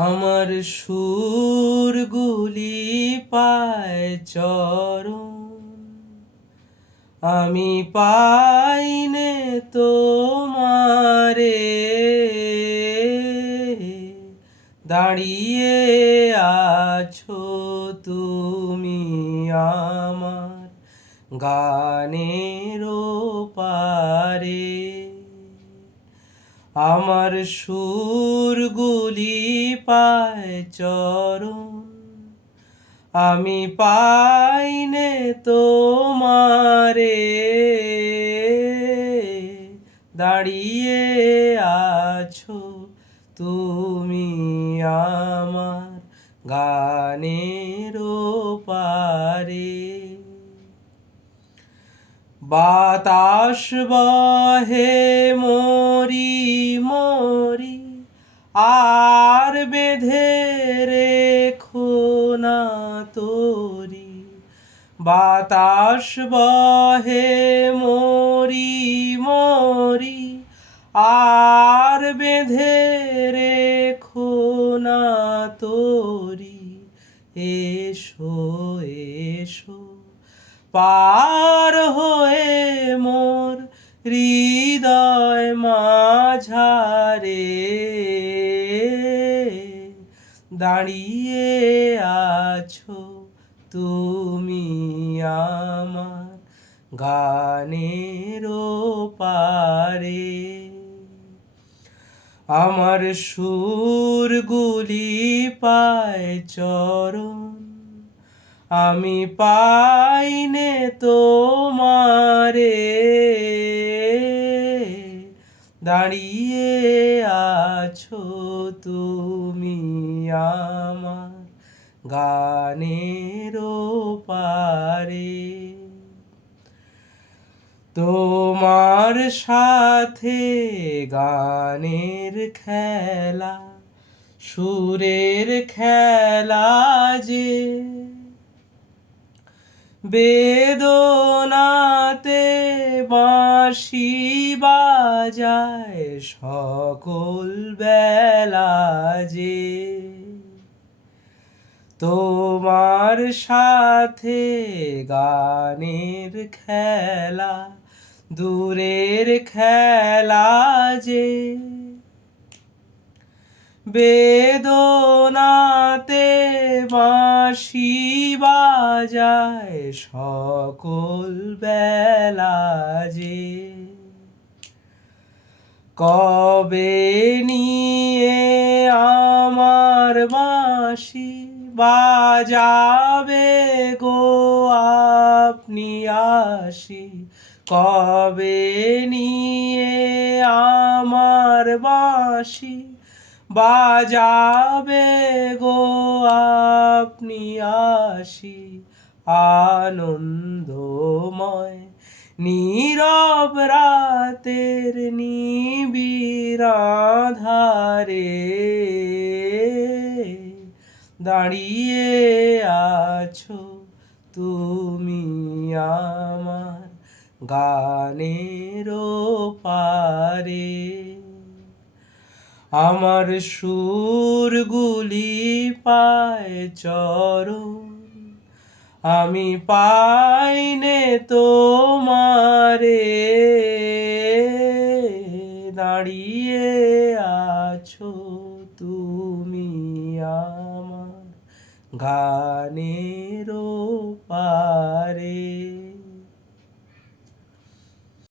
আমার সুরগুলি পায় চরণ, আমি পাইনে তোমারে। দাঁড়িয়ে আছো তুমি আমার গানের পারে। আমার সুরগুলি পায় চরণ, আমি পাইনে তোমারে। দাঁড়িয়ে আছো তুমি আমার গানের পারে। বাতাস বহে মরি মরি, আর বেঁধে রেখো না তোরি। বাতাস বহে মরি মরি, আর বেঁধে রেখো না তোরি। এসো এসো পার হয়ে মোর হৃদয় মাঝারে। দাঁড়িয়ে আছো তুমি আমার গানের পারে। আমার সুরগুলি পায় চরণ, আমি পাইনে তোমারে। দাঁড়িয়ে আছো তুমি আমার গানের পারে। তোমার সাথে গানের খেলা, সুরের খেলা যে বেদনাতে বাঁশি বাজায় সকল বেলা যে। তোমার সাথে গানের খেলা, দূরের খেলা যে বেদনাতে বাঁশি বাজায় সকল বেলা যে। কবে নিয়ে আমার বাঁশি বাজাবে গো আপনি আসি। কবে নিয়ে আমার বাঁশি বাজাবে গো আপনি আসি। আনন্দময় নীরব রাতের নিবিড় আঁধারে। দাঁড়িয়ে আছো তুমি আমার গানের পারে। আমার সুরগুলি পায় চরণ, আমি পাইনে তোমারে। দাঁড়িয়ে আছো তুমি আমার গানের পারে।